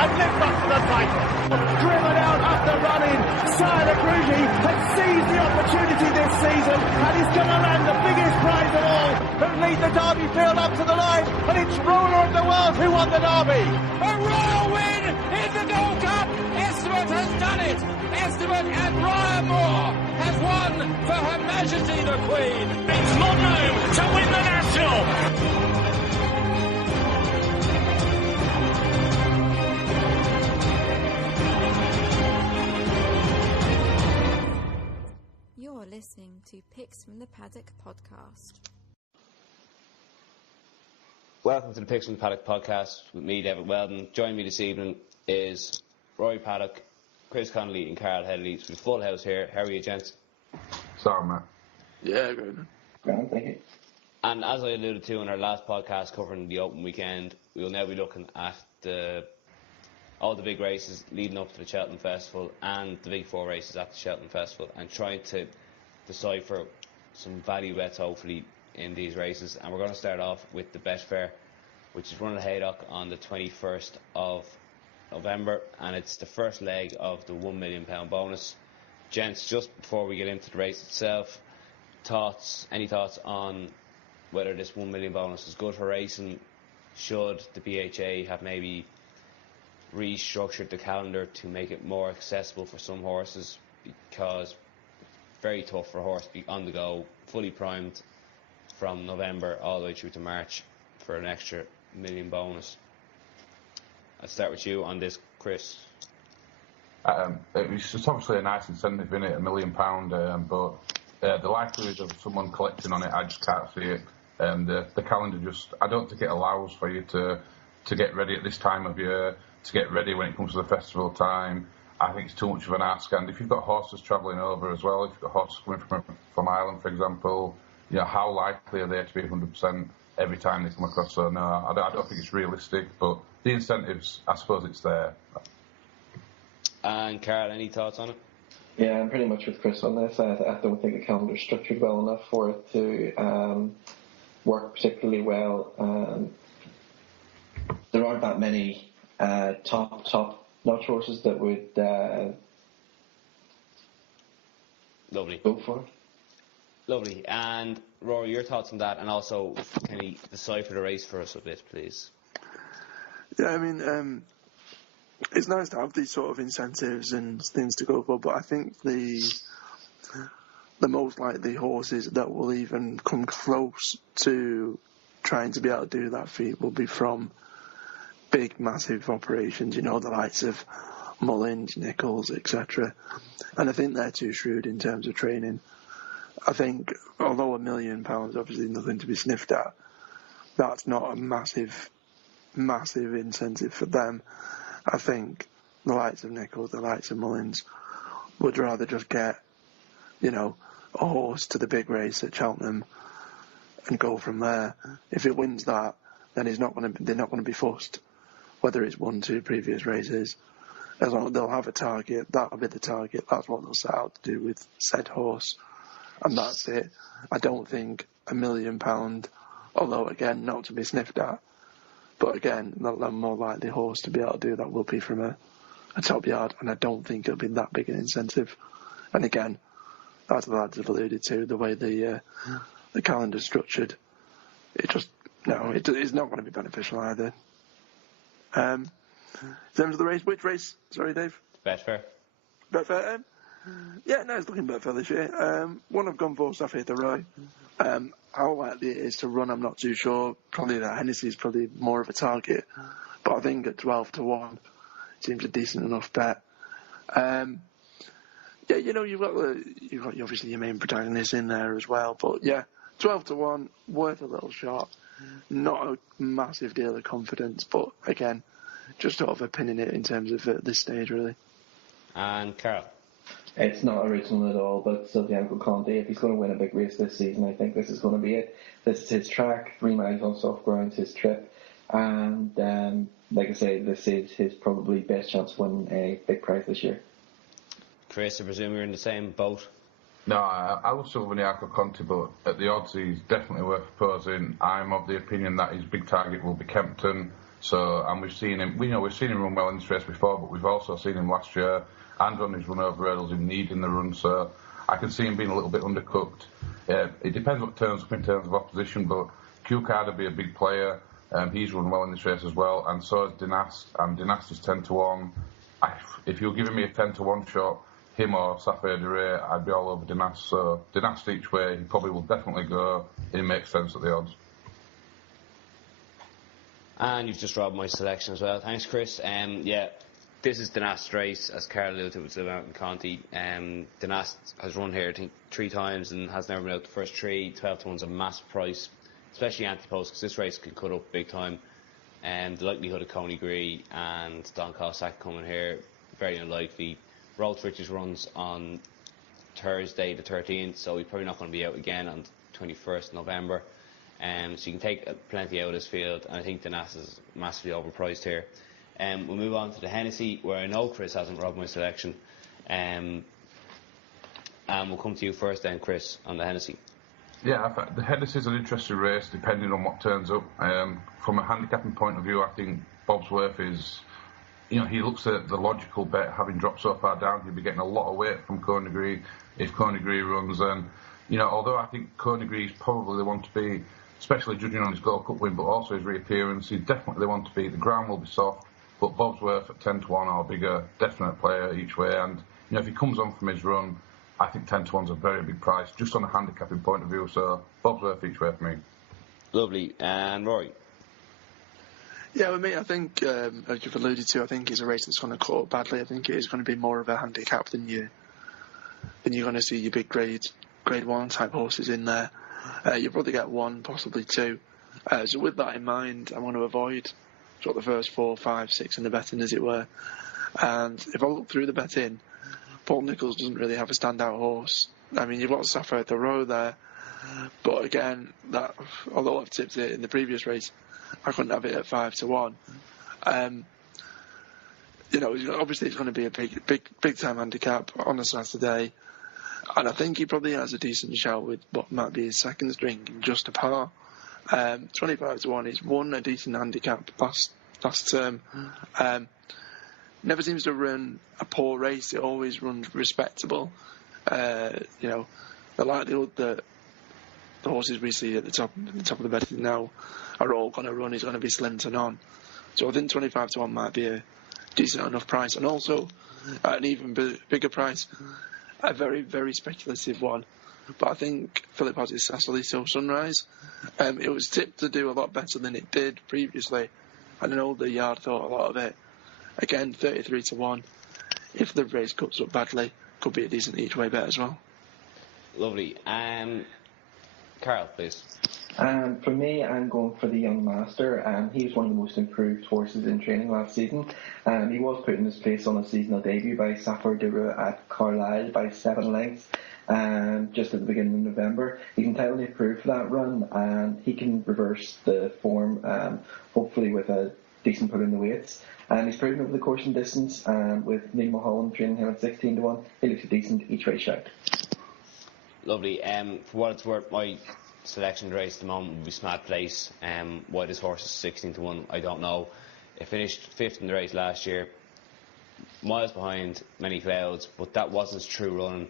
and lives up to the title. Driven out after running, Sire Crugy has seized the opportunity this season and he's going to land the biggest prize of all, who lead the Derby field up to the line, and it's Ruler of the World who won the Derby. A royal win in the Gold Cup. Esteban has done it. Esteban and Ryan Moore has won for Her Majesty the Queen. It's Monroe to win the National. You're listening to Picks from the Paddock podcast. Welcome to the Picks from the Paddock podcast with me, David Weldon. Joining me this evening is Roy Paddock, Chris Connolly and Carl Headley. It's a full house here. How are you, gents? Sorry, man. Yeah, good. Grand, thank you. And as I alluded to in our last podcast covering the Open weekend, we will now be looking at all the big races leading up to the Cheltenham Festival and the big four races at the Cheltenham Festival, and trying to decipher some value bets hopefully in these races. And we're going to start off with the Betfair, which is running at Haydock on the 21st of November, and it's the first leg of the £1 million bonus. Gents, just before we get into the race itself, any thoughts on whether this £1 million bonus is good for racing? Should the BHA have maybe restructured the calendar to make it more accessible for some horses, because very tough for a horse to be on the go, fully primed from November all the way through to March for an extra £1 million bonus? I'll start with you on this, Chris. It's just obviously a nice incentive in it, £1 million, but the likelihood of someone collecting on it, I just can't see it. The calendar I don't think it allows for you to get ready at this time of year, to get ready when it comes to the festival time. I think it's too much of an ask, and if you've got horses travelling over as well, if you've got horses coming from Ireland, for example, how likely are they to be 100% every time they come across? So no, I don't think it's realistic, but the incentives, I suppose it's there. And Carl, any thoughts on it? Yeah, I'm pretty much with Chris on this. I don't think the calendar is structured well enough for it to work particularly well. There aren't that many top-notch horses that would Lovely. go for it. Lovely. And Rory, your thoughts on that, and also can you decipher the race for us a bit, please? Yeah, I mean, it's nice to have these sort of incentives and things to go for, but I think the most likely horses that will even come close to trying to be able to do that feat will be from big, massive operations, the likes of Mullins, Nichols, etc. And I think they're too shrewd in terms of training. I think, although £1 million obviously nothing to be sniffed at, that's not a massive incentive for them. I think the likes of Nichols, the likes of Mullins would rather just get, a horse to the big race at Cheltenham and go from there. If it wins that, then they're not going to be fussed whether it's won 2 previous races. As long as they'll have a target, that'll be the target. That's what they'll set out to do with said horse, and that's it. I don't think £1 million, although again not to be sniffed at, but again the more likely horse to be able to do that will be from a top yard, and I don't think it'll be that big an incentive. And again, as the lads have alluded to, the way the calendar's structured, it's not going to be beneficial either. In terms of the race, which race? Sorry, Dave. Betfair. Betfair. Yeah, no, it's looking Betfair this year. One I've gone for, Safi the Roy. How likely it is to run, I'm not too sure. Probably that Henessey is probably more of a target, but I think at 12-1 seems a decent enough bet. Yeah, you've got obviously your main protagonist in there as well, but yeah, 12-1, worth a little shot. Not a massive deal of confidence, but again, just sort of opinion it in terms of at this stage, really. And Carl? It's not original at all, but Silvianco Conte, if he's going to win a big race this season, I think this is going to be it. This is his track, 3 miles on soft ground, his trip, and like I say, this is his probably best chance of winning a big prize this year. Chris, I presume you're in the same boat? No, I love Silvianco Conte, but at the odds he's definitely worth proposing. I'm of the opinion that his big target will be Kempton. So, and we've seen him run well in this race before, but we've also seen him last year and on his run over hurdles in needing the run. So I can see him being a little bit undercooked. It depends what turns up in terms of opposition, but Q-Card will be a big player. He's run well in this race as well, and so is Dynast, and Dynast is 10-1. If you're giving me a 10-1 shot, him or Safir Duray, I'd be all over Dynast. So Dynast each way, he probably will definitely go. It makes sense at the odds. And you've just robbed my selection as well. Thanks, Chris. This is Dynast's race, as Carl alluded to with Mountain Conti. Dynast has run here, I think, 3 times and has never been out the first 3. 12-1's a massive price, especially Antepost, because this race can cut up big time. The likelihood of Coney Gree and Don Cossack coming here, very unlikely. Rolls Riches runs on Thursday the 13th, so he's probably not going to be out again on 21st November. So you can take plenty out of this field, and I think Dynast is massively overpriced here. We'll move on to the Henessey, where I know Chris hasn't robbed my selection. And we'll come to you first then, Chris, on the Henessey. Yeah, the Henessey's an interesting race, depending on what turns up. From a handicapping point of view, I think Bobsworth is, he looks at the logical bet, having dropped so far down, he'll be getting a lot of weight from Coney Gree if Coney Gree runs. And, although I think Coney Gree is probably the one to be, especially judging on his Gold Cup win, but also his reappearance, he's definitely the one to be. The ground will be soft, but Bobsworth at 10-1 or bigger, definite player each way. And, if he comes on from his run, I think 10-1's a very big price, just on a handicapping point of view. So Bobsworth each way for me. Lovely. And Rory? Yeah, with me, I think, as you've alluded to, I think it's a race that's going to cut up badly. I think it is going to be more of a handicap than you're going to see your big grade 1 type horses in there. You'll probably get 1, possibly 2. So with that in mind, I want to avoid sort of the first 4, 5, 6 in the betting, as it were. And if I look through the betting, Paul Nicholls doesn't really have a standout horse. I mean, you've got Sapphire Thoreau there, but again, that although I've tipped it in the previous race, I couldn't have it at 5-1. Obviously it's going to be a big time handicap on a Saturday, and I think he probably has a decent shout with what might be his second string in Just a Par. 25-1. He's won a decent handicap last term. Never seems to run a poor race. It always runs respectable. The likelihood that the horses we see at the top of the betting now are all going to run is going to be slim to none. So I think 25-1 might be a decent enough price, and also an even bigger price, a very, very speculative one. But I think Philip Hodges' Sasolito Sunrise, it was tipped to do a lot better than it did previously, and I know the yard thought a lot of it. Again, 33-1. If the race cuts up badly, could be a decent each way bet as well. Lovely. Carl, please. For me, I'm going for the Young Master. He was one of the most improved horses in training last season. He was put in his place on a seasonal debut by Sapphire Duray at Carlisle by 7 lengths. Just at the beginning of November. He's entirely approved for that run, and he can reverse the form, hopefully with a decent put in the weights. He's proven over the course and distance, with Neil Mulholland training him at 16-1. He looks a decent each way shout. Lovely. For what it's worth, my selection of the race at the moment would be Smart Place. Why this horse is 16-1, I don't know. It finished 5th in the race last year, miles behind Many Clouds, but that wasn't his true run.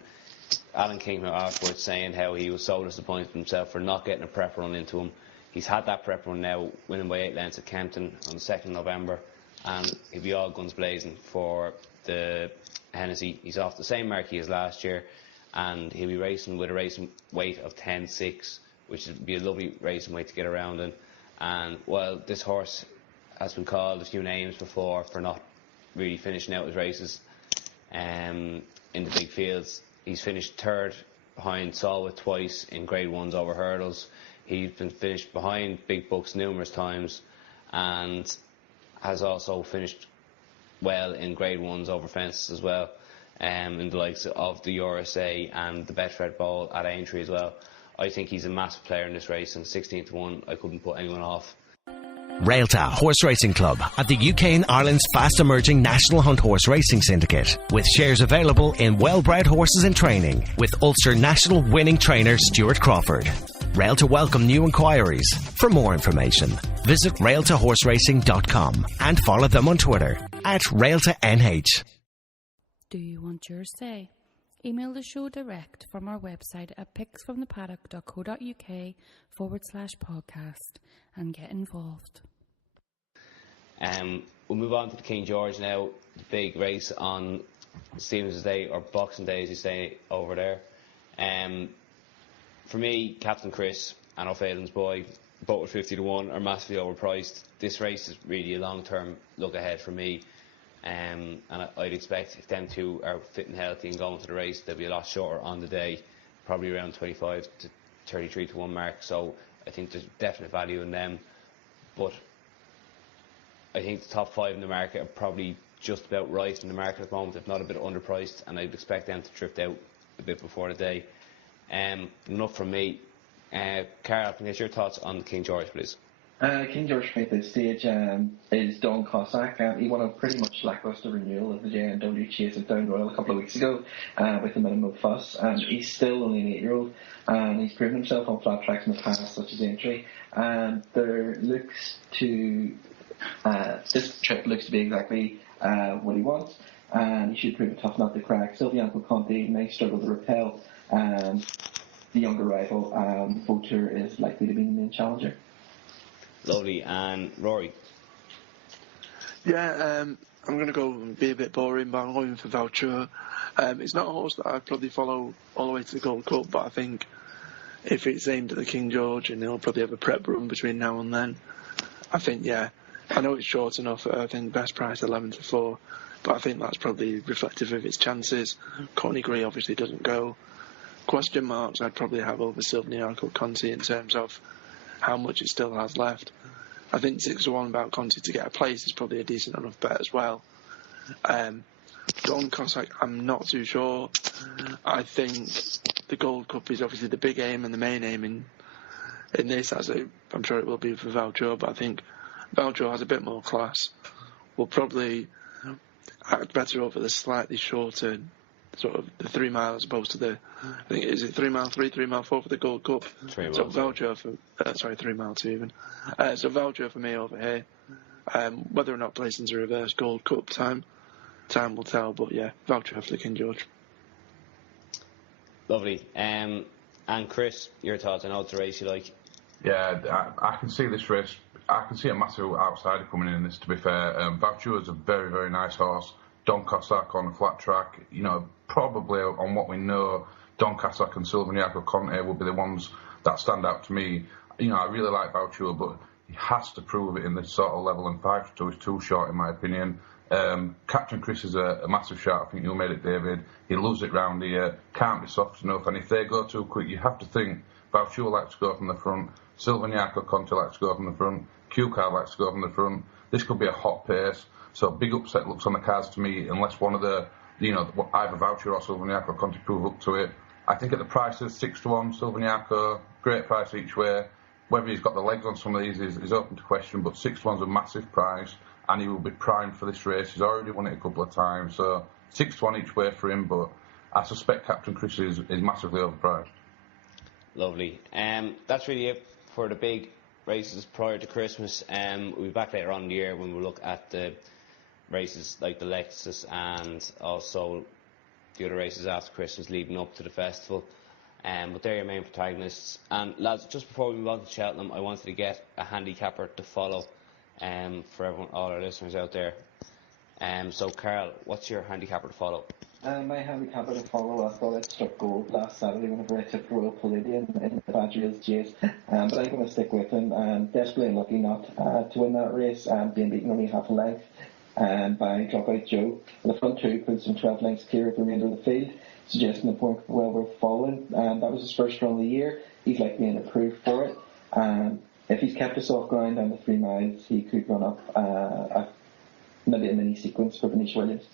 Alan King afterwards saying how he was so disappointed in himself for not getting a prep run into him. He's had that prep run now, winning by 8 lengths at Kempton on the 2nd of November, and he'll be all guns blazing for the Henessey. He's off the same marquee as last year, and he'll be racing with a racing weight of 10.6, which would be a lovely racing weight to get around in. And while this horse has been called a few names before for not really finishing out his races in the big fields, he's finished 3rd behind Solwith twice in Grade 1s over hurdles. He's been finished behind big bucks numerous times, and has also finished well in Grade 1s over fences as well, in the likes of the URSA and the Betfair Bowl at Aintree as well. I think he's a massive player in this race, and 16-1, I couldn't put anyone off. Railta Horse Racing Club at the UK and Ireland's fast emerging National Hunt Horse Racing Syndicate, with shares available in well-bred horses in training, with Ulster National winning trainer Stuart Crawford. Railta welcome new inquiries. For more information, visit railtahorseracing.com and follow them on Twitter at railtanh. Do you want your say? Email the show direct from our website at picksfromthepaddock.co.uk/podcast and get involved. We'll move on to the King George now, the big race on Stephen's Day, or Boxing Day as you say over there. For me, Captain Chris and O'Phelan's boy, both at 50 to 1, are massively overpriced. This race is really a long-term look ahead for me. And I'd expect if them two are fit and healthy and going to the race, they'll be a lot shorter on the day, probably around 25 to 33 to 1 mark. So I think there's definite value in them. But I think the top 5 in the market are probably just about right in the market at the moment, if not a bit underpriced, and I'd expect them to drift out a bit before the day. Enough from me. Carl, can I get your thoughts on the King George, please? King George at this stage is Don Cossack. He won a pretty much lacklustre renewal of the JNW Chase at Down Royal a couple of weeks ago with a minimum fuss. He's still only an 8-year-old, and he's proven himself on flat tracks in the past, such as Entry. There looks to this trip looks to be exactly what he wants, and he should prove a tough nut to crack. Silvianco Conti may struggle to repel the younger rival. Vautour is likely to be the main challenger. Lovely. And Rory? Yeah, I'm going to go and be a bit boring, but I'm going for Vautour. It's not a horse that I'd probably follow all the way to the Gold Cup, but I think if it's aimed at the King George, and he'll probably have a prep run between now and then, I think, yeah, I know it's short enough. I think best price 11 to 4, but I think that's probably reflective of its chances. Courtney Gree obviously doesn't go. Question marks I'd probably have over Silvianco Conti in terms of how much it still has left. I think 6 to 1 about Conti to get a place is probably a decent enough bet as well. Don Cossack, I'm not too sure. I think the Gold Cup is obviously the big aim and the main aim in this, as I'm sure it will be for Vautour, but I think Vautour has a bit more class. Will probably act better over the slightly shorter sort of the 3 mile as opposed to the, I think, is it 3 mile 3, 3 mile 4 for the Gold Cup? 3 mile. So Vautour for, 3 mile 2 even. So Vautour for me over here. Whether or not placing's a reverse Gold Cup time will tell, but yeah, Vautour for the King George. Lovely. And Chris, your thoughts? I know it's a race you like. Yeah, I can see this race. I can see a massive outsider coming in this, to be fair. Vautour is a very, very nice horse. Don Cossack on a flat track, probably on what we know, Don Cossack and Silvianco Conti will be the ones that stand out to me. I really like Vautour, but he has to prove it in this sort of level, and 5 to 2 is too short in my opinion. Captain Chris is a massive shot. I think you made it, David. He loves it round here, can't be soft enough, and if they go too quick, you have to think Vautour likes to go from the front, Silvianco Conti likes to go from the front, Q-Card likes to go from the front. This could be a hot pace. So big upset looks on the cards to me, unless one of the, either Vautour or Silvianco Conti prove up to it. I think at the prices, 6 to 1, Silvianco, great price each way. Whether he's got the legs on some of these is open to question, but 6 to 1's a massive price, and he will be primed for this race. He's already won it a couple of times, so 6 to 1 each way for him, but I suspect Captain Chris is massively overpriced. Lovely. That's really it for the big races prior to Christmas. We'll be back later on in the year when we'll look at the races like the Lexus and also the other races after Christmas leading up to the festival. But they're your main protagonists. And lads, just before we move on to Cheltenham, I wanted to get a handicapper to follow for everyone, all our listeners out there. So Carl, what's your handicapper to follow? My handicapper to follow, I thought it struck gold last Saturday whenever I took Royal Palladium in the Badger's chase, but I'm going to stick with him. Desperately unlucky not to win that race, being beaten only half a length by Dropout Joe. The front 2 puts him 12 lengths clear of the remainder of the field, suggesting the point well worth following. That was his first run of the year. He's likely in approved for it. If he's kept a soft ground down the 3 miles, he could run up maybe a mini sequence for Venetia Williams.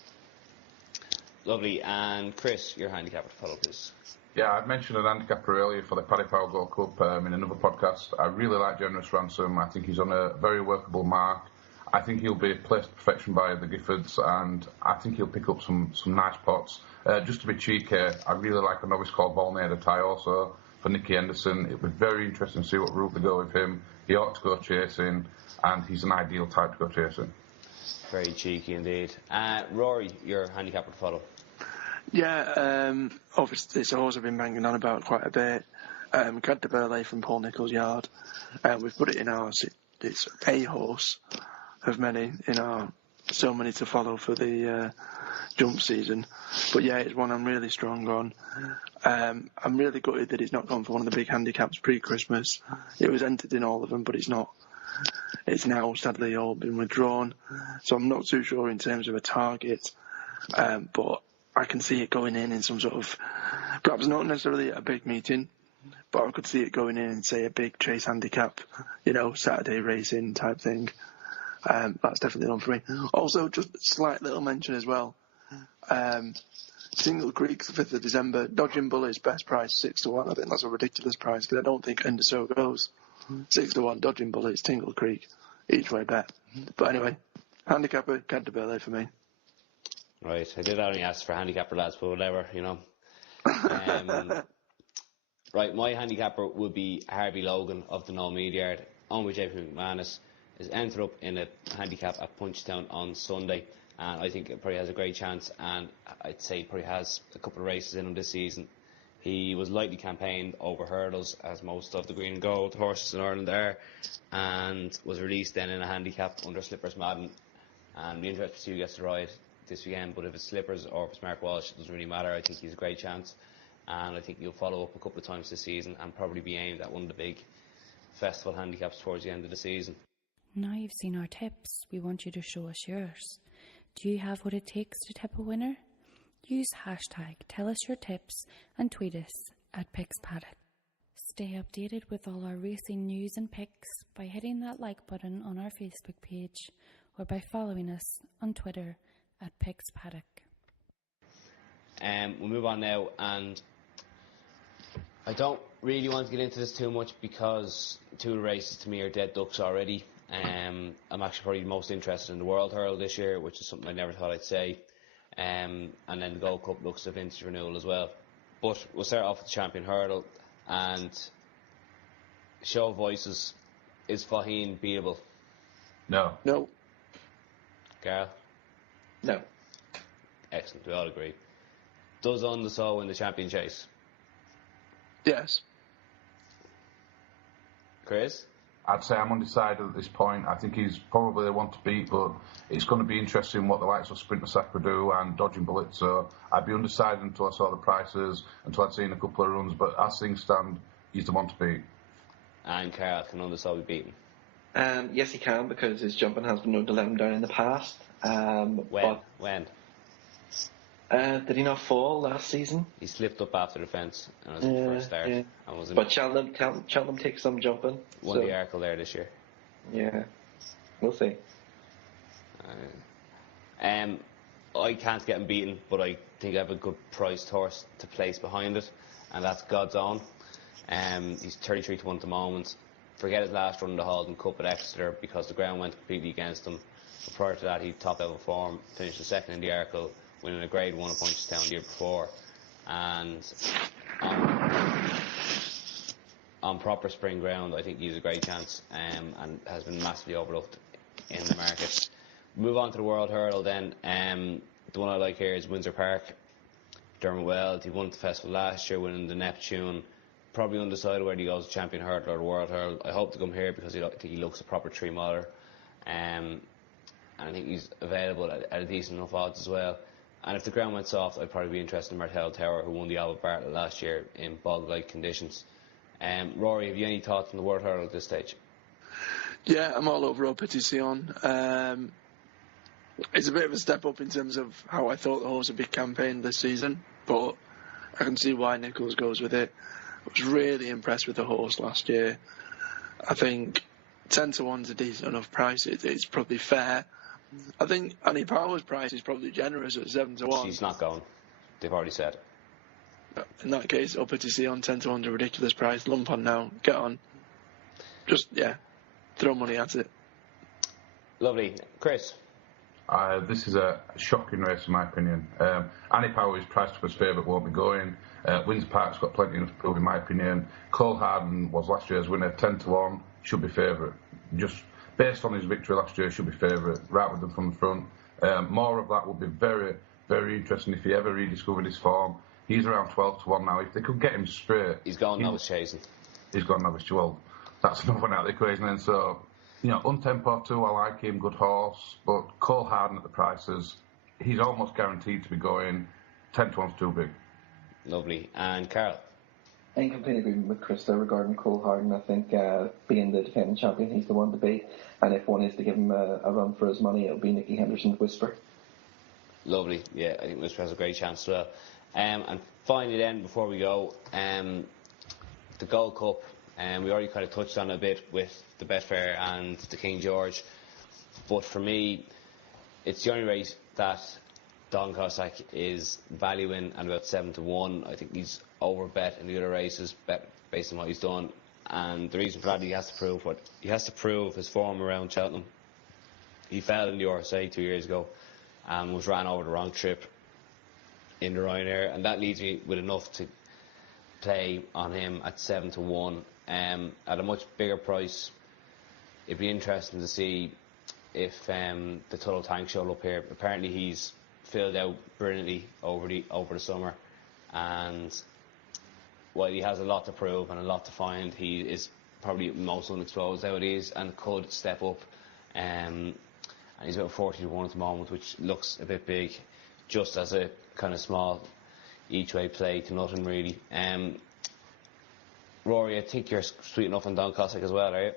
Lovely. And Chris, your handicapper to follow, please. Yeah, I mentioned an handicapper earlier for the Paddy Power Gold Cup in another podcast. I really like Generous Ransom. I think he's on a very workable mark. I think he'll be placed to perfection by the Giffords, and I think he'll pick up some nice pots. Just to be cheeky, I really like a novice called Volnada Tai also for for Nicky Henderson. It'll be very interesting to see what route they go with him. He ought to go chasing, and he's an ideal type to go chasing. Very cheeky indeed. Rory, your handicapper to follow. Yeah, obviously it's a horse I've been banging on about quite a bit. Cad de Burley from Paul Nicholls' yard. We've put it in ours. It's a horse of many in our so many to follow for the jump season. But yeah, it's one I'm really strong on. I'm really gutted that it's not gone for one of the big handicaps pre-Christmas. It was entered in all of them, but it's not. It's now sadly all been withdrawn. So I'm not too sure in terms of a target. But I can see it going in some sort of, perhaps not necessarily a big meeting, but I could see it going in, say, a big chase handicap, Saturday racing type thing. That's definitely one for me. Also, just a slight little mention as well. Single Creek, the 5th of December, Dodging Bullet's best price, 6-1. I think that's a ridiculous price because I don't think End of So goes. 6-1, Dodging Bullets, Tingle Creek, each way bet. But anyway, handicapper, Cad de Burley for me. Right, I did only ask for handicapper lads, but whatever, Right, my handicapper would be Harvey Logan of the Knoll Mead Yard, on which JP McManus is entered up in a handicap at Punchestown on Sunday, and I think it probably has a great chance, and I'd say probably has a couple of races in him this season. He was lightly campaigned over hurdles, as most of the green and gold horses in Ireland are, and was released then in a handicap under Slippers Madden, and be interested to see who gets to ride this weekend. But if it's Slippers or if it's Mark Walsh, it doesn't really matter. I think he's a great chance, and I think he'll follow up a couple of times this season and probably be aimed at one of the big festival handicaps towards the end of the season. Now you've seen our tips, we want you to show us yours. Do you have what it takes to tip a winner? Use hashtag tell us your tips and tweet us at PixPaddock. Stay updated with all our racing news and picks by hitting that like button on our Facebook page or by following us on Twitter at PixPaddock. We'll move on now, and I don't really want to get into this too much because two of the races to me are dead ducks already. I'm actually probably most interested in the World Hurl this year, which is something I never thought I'd say. And then the Gold Cup looks a vintage renewal as well. But we'll start off with the Champion Hurdle, and show of voices, is Faheen beatable? No. No. Carl? No. Excellent, we all agree. Does Undersaw win the Champion Chase? Yes. Chris? I'd say I'm undecided at this point. I think he's probably the one to beat, but it's going to be interesting what the likes of Sprinter Sacre do and Dodging Bullets. So I'd be undecided until I saw the prices, until I'd seen a couple of runs. But as things stand, he's the one to beat. And Carl, can Undersaw be beaten? Yes, he can, because his jumping has been known to let him down in the past. When? Did he not fall last season? He slipped up after the fence and was in the first start. Yeah. And was But Cheltenham takes some jumping. Won the Arkle there this year. Yeah, we'll see. I can't get him beaten, but I think I have a good priced horse to place behind it, and that's God's Own. He's 33-1 at the moment. Forget his last run in the Halden Cup at Exeter because the ground went completely against him. But prior to that, he top level form, finished the second in the Arkle, winning a Grade 1 at Punchestown the year before, and on proper spring ground I think he's a great chance, and has been massively overlooked in the market. Move on to the World Hurl then. The one I like here is Windsor Park. Dermot Weld, he won the festival last year, winning the Neptune. Probably undecided whether he goes to Champion Hurdle or the World Hurl. I hope to come here because I think he looks a proper 3-miler, and I think he's available at a decent enough odds as well. And if the ground went soft, I'd probably be interested in Martel Tower, who won the Albert Bartlett last year in bog-like conditions. Rory, have you any thoughts on the World Hurl at this stage? Yeah, I'm all over Opetition. It's a bit of a step up in terms of how I thought the horse would be campaigned this season, but I can see why Nicholls goes with it. I was really impressed with the horse last year. I think 10-1's a decent enough price. It's probably fair. I think Annie Power's price is probably generous at 7-1. She's not going. They've already said. In that case, Opetition 10-1's a ridiculous price. Lump on now. Get on. Just, throw money at it. Lovely. Chris? This is a shocking race in my opinion. Antepost is priced up as favourite, won't be going. Windsor Park's got plenty enough to prove in my opinion. Cole Harden was last year's winner, 10-1, should be favourite. Just based on his victory last year, should be favourite, right with them from the front. More of that would be very, very interesting if he ever rediscovered his form. He's around 12-1 now. If they could get him straight... He's gone novice chasing. He's gone novice. Well, that's another one out of the equation then. So, Antepost too, I like him, good horse. But Cole Harden at the prices, he's almost guaranteed to be going. 10-1's too big. Lovely. And Carl? In complete agreement with Krista regarding Cole Harden. I think being the defending champion, he's the one to beat. And if one is to give him a run for his money, it'll be Nicky Henderson's Whisper. Lovely. Yeah, I think Whisper has a great chance as well. And finally then, before we go, the Gold Cup, we already kind of touched on it a bit with the Betfair and the King George, but for me, it's the only race that Don Cossack is valuing at about 7-1. I think he's overbet in the other races based on what he's done, and the reason for that, he has to prove his form around Cheltenham. He fell in the RSA 2 years ago and was ran over the wrong trip in the Ryanair, and that leaves me with enough to play on him at 7-1 at a much bigger price. It'd be interesting to see if the Tuttle Tank showed up here. Apparently he's filled out brilliantly over the summer, and while he has a lot to prove and a lot to find, he is probably most unexposed nowadays and could step up, and he's about 40-1 at the moment, which looks a bit big just as a kind of small each way play to nothing really. Rory, I think you're sweet enough on Don Cossack as well, are you?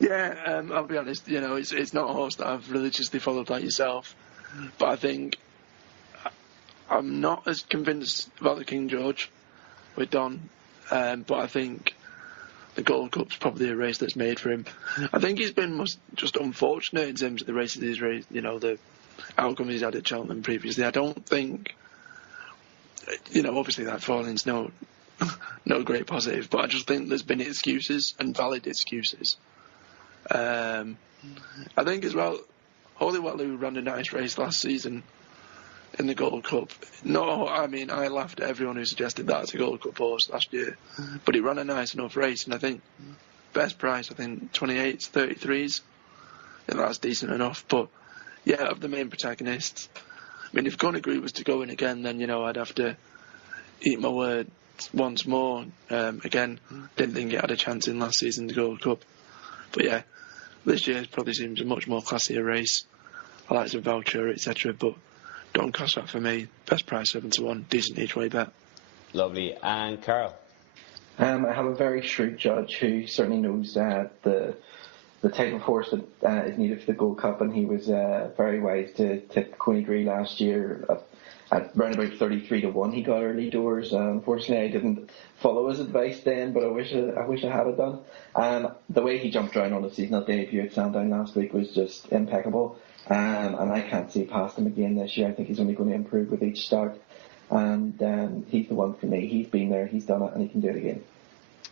Yeah, I'll be honest, it's not a horse that I've religiously followed like yourself, but I think I'm not as convinced about the King George with Don, but I think the Gold Cup's probably a race that's made for him. I think he's been just unfortunate in terms of the races he's raced, the outcomes he's had at Cheltenham previously. I don't think, obviously that falling's no great positive, but I just think there's been excuses and valid excuses. I think as well, Holywell, who ran a nice race last season in the Gold Cup. I laughed at everyone who suggested that as a Gold Cup horse last year, but he ran a nice enough race, and I think best price, 28s, 33s. I think that's decent enough. But yeah, of the main protagonists, if Gunnery was to go in again, then I'd have to eat my words once more. Again, didn't think it had a chance in last season's Gold Cup, but yeah, this year probably seems a much more classier race. I like some Voucher, etc. But Don Cossack for me, best price 7-1, decent each way bet. Lovely. And Carl? I have a very shrewd judge who certainly knows the type of horse that is needed for the Gold Cup, and he was very wise to tip Queenagree last year at round about 33-1. He got early doors. Unfortunately, I didn't follow his advice then, but I wish I had it done. The way he jumped around on the seasonal debut at Sandown last week was just impeccable. And I can't see past him again this year. I think he's only going to improve with each start. And he's the one for me. He's been there, he's done it, and he can do it again.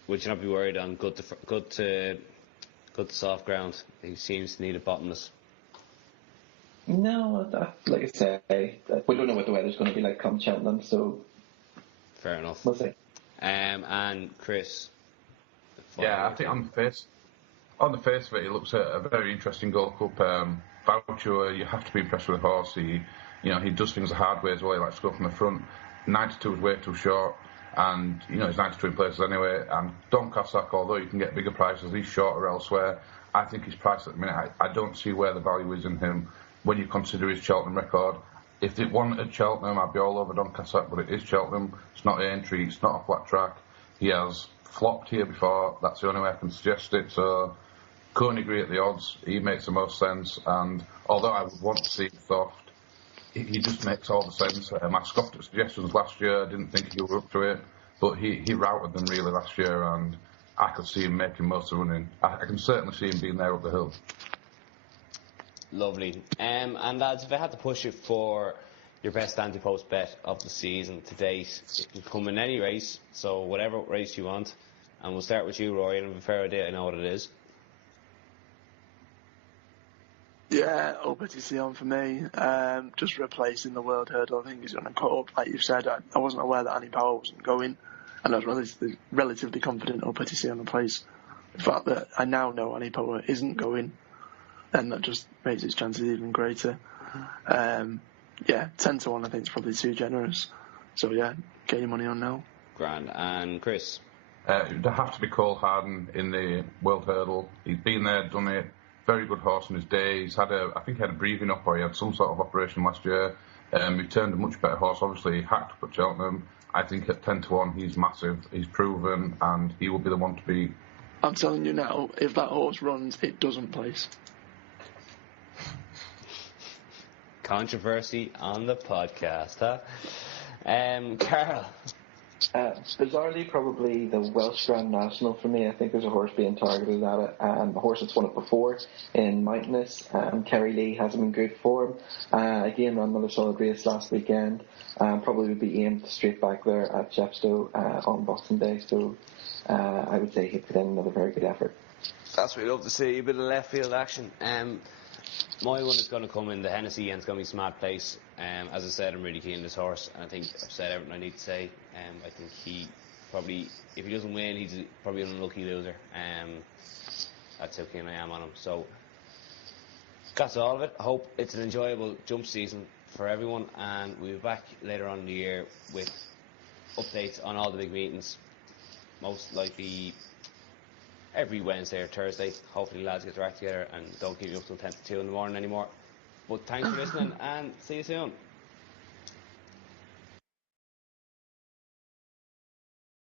Would you not be worried on good to soft ground? He seems to need a bottomless. No, like I say, we don't know what the weather's going to be like come Cheltenham, so... Fair enough. We'll see. And Chris? Yeah, I think on the face of it, it looks a very interesting Gold Cup. Voucher, you have to be impressed with the horse. He does things the hard way as well. He likes to go from the front. 92 is way too short, and he's 92 in places anyway. And Don Cossack, although you can get bigger prices, he's shorter elsewhere. I think his price at the minute, I don't see where the value is in him when you consider his Cheltenham record. If it wasn't at Cheltenham, I'd be all over Don Cossack, but it is Cheltenham. It's not Aintree, it's not a flat track. He has flopped here before. That's the only way I can suggest it. So Queenagree at the odds, he makes the most sense, and although I would want to see him soft, he just makes all the sense. I scoffed at suggestions last year, didn't think he was up to it, but he routed them really last year, and I could see him making most of the running. I can certainly see him being there up the hill. Lovely. And lads, if I had to push it for your best Antepost bet of the season to date, it can come in any race, so whatever race you want, and we'll start with you, Rory, and if a fair idea, I know what it is. Yeah, Opetition for me. Just replacing the World Hurdle, I think he's going to cut up. Like you've said, I wasn't aware that Annie Power wasn't going, and I was relatively confident Opetition will place. The fact that I now know Annie Power isn't going, then that just makes his chances even greater. 10-1 I think is probably too generous. So yeah, get your money on now. Grand. And Chris? It would have to be Cole Harden in the World Hurdle. He's been there, done it. Very good horse in his day. He's had I think he had a breathing up, or he had some sort of operation last year. He turned a much better horse. Obviously, he hacked up at Cheltenham. I think at 10-1, he's massive. He's proven, and he will be the one to beat. I'm telling you now, if that horse runs, it doesn't place. Controversy on the podcast, huh? Carl? Bizarrely, probably the Welsh Grand National for me. I think there's a horse being targeted at it. A horse that's won it before in Mountainous. Kerry Lee hasn't been good form. Again, ran another solid race last weekend. Probably would be aimed straight back there at Chepstow on Boxing Day. So I would say he'd put in another very good effort. That's what we love to see, a bit of left field action. My one is going to come in the Henessey, and it's going to be Smart Place. As I said, I'm really keen on this horse, and I think I've said everything I need to say. I think he probably, if he doesn't win, he's probably an unlucky loser. That's how keen I am on him. So that's all of it. I hope it's an enjoyable jump season for everyone, and we'll be back later on in the year with updates on all the big meetings, most likely every Wednesday or Thursday. Hopefully the lads get their act together and don't keep you up till 10 to 2 in the morning anymore. But thanks for listening, and see you soon.